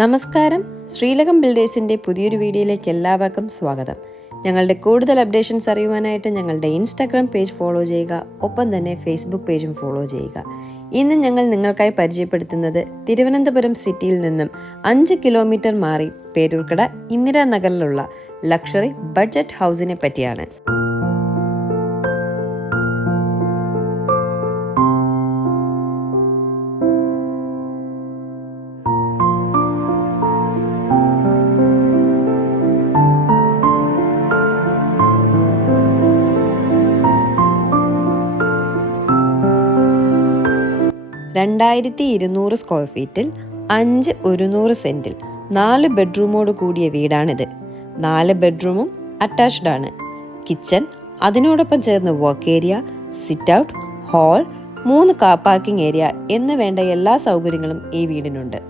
നമസ്കാരം, ശ്രീലകം ബിൽഡേഴ്സിൻ്റെ പുതിയൊരു വീഡിയോയിലേക്ക് എല്ലാവർക്കും സ്വാഗതം. ഞങ്ങളുടെ കൂടുതൽ അപ്ഡേഷൻസ് അറിയുവാനായിട്ട് ഞങ്ങളുടെ ഇൻസ്റ്റാഗ്രാം പേജ് ഫോളോ ചെയ്യുക, ഒപ്പം തന്നെ ഫേസ്ബുക്ക് പേജും ഫോളോ ചെയ്യുക. ഇന്ന് ഞങ്ങൾ നിങ്ങൾക്കായി പരിചയപ്പെടുത്തുന്നത് തിരുവനന്തപുരം സിറ്റിയിൽ നിന്നും 5 കിലോമീറ്റർ മാറി പേരൂർക്കട ഇന്ദിരാനഗറിലുള്ള ലക്ഷറി ബഡ്ജറ്റ് ഹൗസിനെ പറ്റിയാണ്. (2200 സ്ക്വയർ ഫീറ്റിൽ 5 100 സെന്റിൽ 4 ബെഡ്റൂമോട് കൂടിയ വീടാണിത്. 4 ബെഡ്റൂമും അറ്റാച്ച്ഡ് ആണ്. കിച്ചൺ, അതിനോടൊപ്പം ചേർന്ന് work area, sit out, hall, 3 car parking area എന്ന് വേണ്ട എല്ലാ സൗകര്യങ്ങളും ഈ വീടിനുണ്ട്.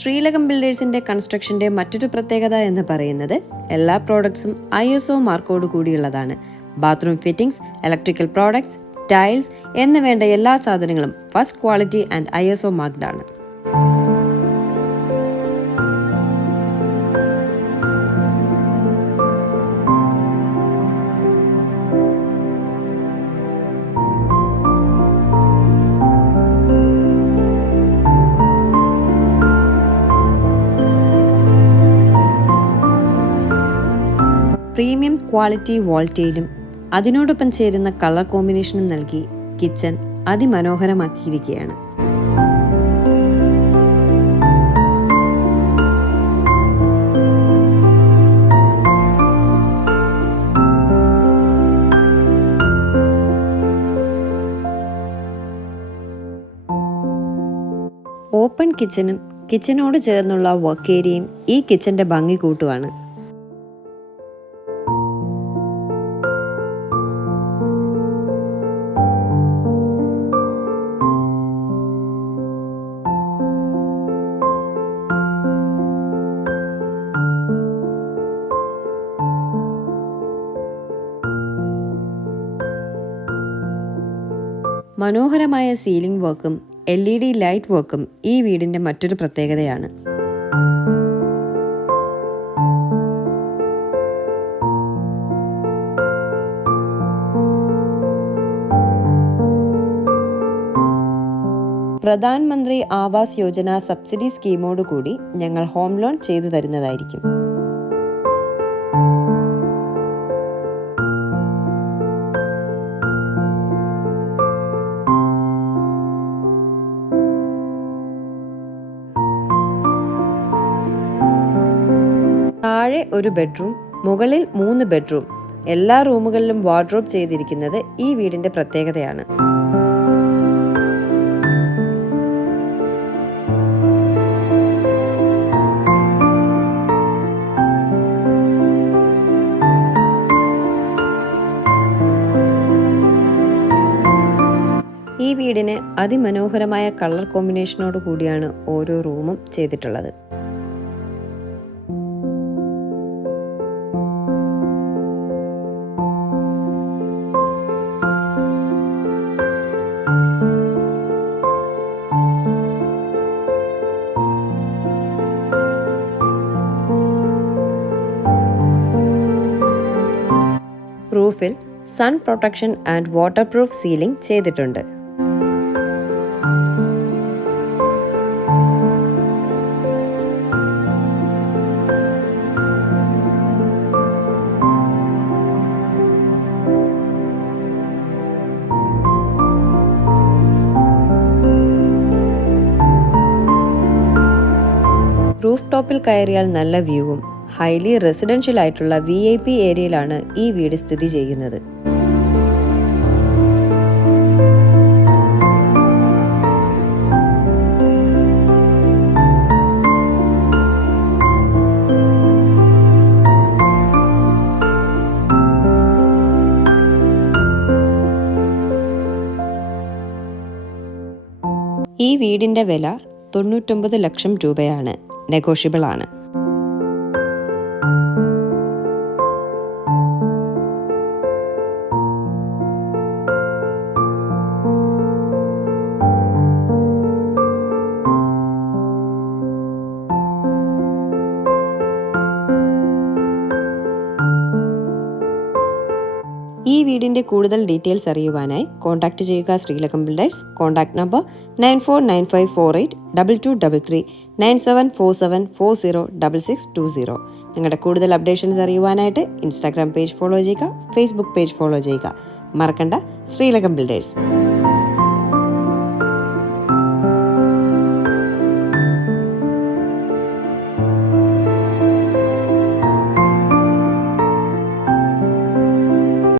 ശ്രീലകം ബിൽഡേഴ്സിന്റെ കൺസ്ട്രക്ഷന്റെ മറ്റൊരു പ്രത്യേകത എന്ന് പറയുന്നത് എല്ലാ പ്രോഡക്ട്സും ISO മാർക്കോട് കൂടിയുള്ളതാണ്. Bathroom fittings, electrical products, tiles എന്ന് വേണ്ട എല്ലാ സാധനങ്ങളും first quality and ISO marked ആണ്. പ്രീമിയം ക്വാളിറ്റി വോൾട്ടേലും അതിനോടൊപ്പം ചേരുന്ന കളർ കോമ്പിനേഷനും നൽകി കിച്ചൺ അതിമനോഹരമാക്കിയിരിക്കുകയാണ്. ഓപ്പൺ കിച്ചണും കിച്ചനോട് ചേർന്നുള്ള വർക്ക് ഏരിയയും ഈ കിച്ചന്റെ ഭംഗി കൂട്ടുവാണ്. മനോഹരമായ സീലിംഗ് വർക്കും LED ലൈറ്റ് വർക്കും ഈ വീടിന്റെ മറ്റൊരു പ്രത്യേകതയാണ്. പ്രധാനമന്ത്രി ആവാസ് യോജന സബ്സിഡി സ്കീമോട് കൂടി ഞങ്ങൾ ഹോം ലോൺ ചെയ്തു തരുന്നതായിരിക്കും. താഴെ ഒരു ബെഡ്റൂം, മുകളിൽ 3 ബെഡ്റൂം, എല്ലാ റൂമുകളിലും വാർഡ്രോബ് ചെയ്തിരിക്കുന്നത് ഈ വീടിന്റെ പ്രത്യേകതയാണ്. ഈ വീടിന് അതിമനോഹരമായ കളർ കോമ്പിനേഷനോട് കൂടിയാണ് ഓരോ റൂമും ചെയ്തിട്ടുള്ളത്. റൂഫിൽ sun protection and waterproof sealing ചെയ്തിട്ടുണ്ട്. റൂഫ് ടോപ്പിൽ കയറിയാൽ നല്ല വ്യൂവും ഹൈലി റെസിഡൻഷ്യൽ ആയിട്ടുള്ള VIP ഏരിയയിലാണ് ഈ വീട് സ്ഥിതി ചെയ്യുന്നത്. ഈ വീടിന്റെ വില 99 ലക്ഷം രൂപയാണ്. നെഗോഷ്യബിൾ ആണ്. ഈ വീടിൻ്റെ കൂടുതൽ ഡീറ്റെയിൽസ് അറിയുവാനായി കോൺടാക്റ്റ് ചെയ്യുക ശ്രീലകം ബിൽഡേഴ്സ്. Contact number 9495482233 9747406620. നിങ്ങളുടെ കൂടുതൽ അപ്ഡേഷൻസ് അറിയുവാനായിട്ട് ഇൻസ്റ്റാഗ്രാം പേജ് ഫോളോ ചെയ്യുക, ഫേസ്ബുക്ക് പേജ് ഫോളോ ചെയ്യുക. മറക്കണ്ട, ശ്രീലകം ബിൽഡേഴ്സ്.